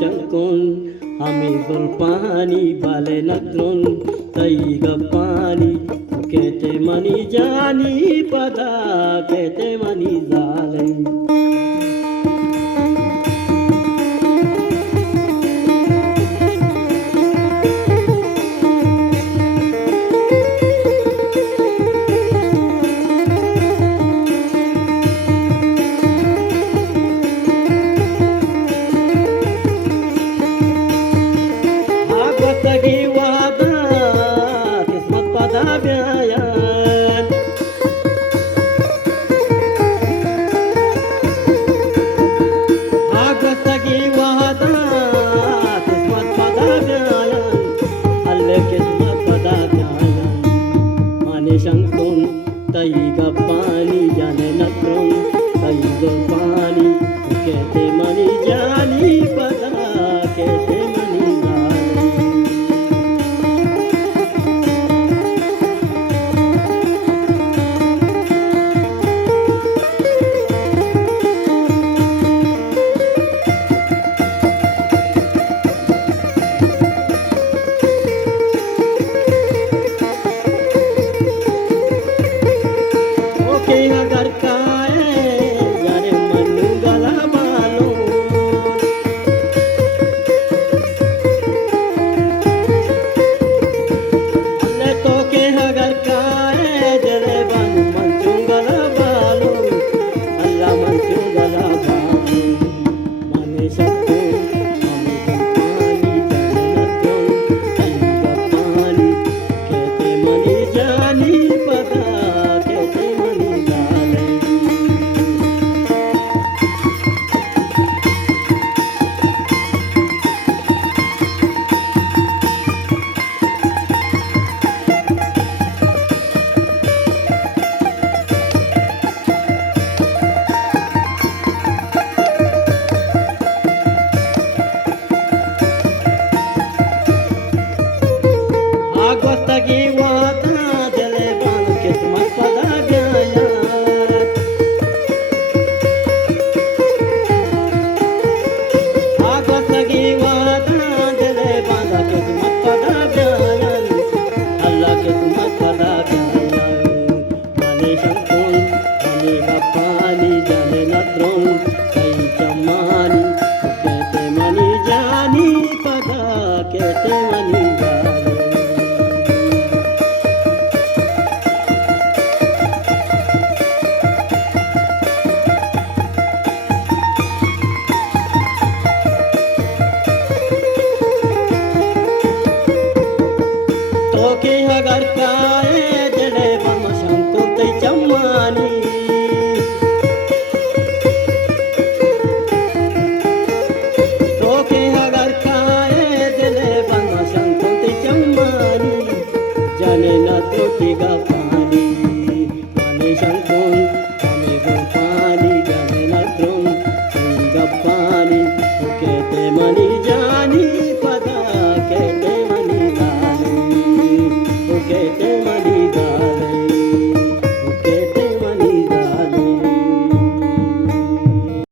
Sangkon hamigol pani bale natron taiga pani kete mani jani pada kete mani zalem Sangkon taiga pani jane natron taiga pani kete mani jani pada kete mani agar kae jane manu gala balu alle to ke agar kae jale ban manchu gala balu alla manchu gala balu mane sabko mane pani jane natron taiga pani kete mani jani pada kete mani Agosta ki wata jale ban kismat pada gaya Agosta ki wata jale ban kismat pada gaya Allah kismat pada gaya mane sangkon mane gapani jale natron kai chamani kete mani jani pada kete mani Toke agar kae jale bama sangkon tai chamani Toke agar kae jale bama sangkon tai chamani jane na totiga pani mane sangkon ame gon pani jane na tron taiga pani kete mani jani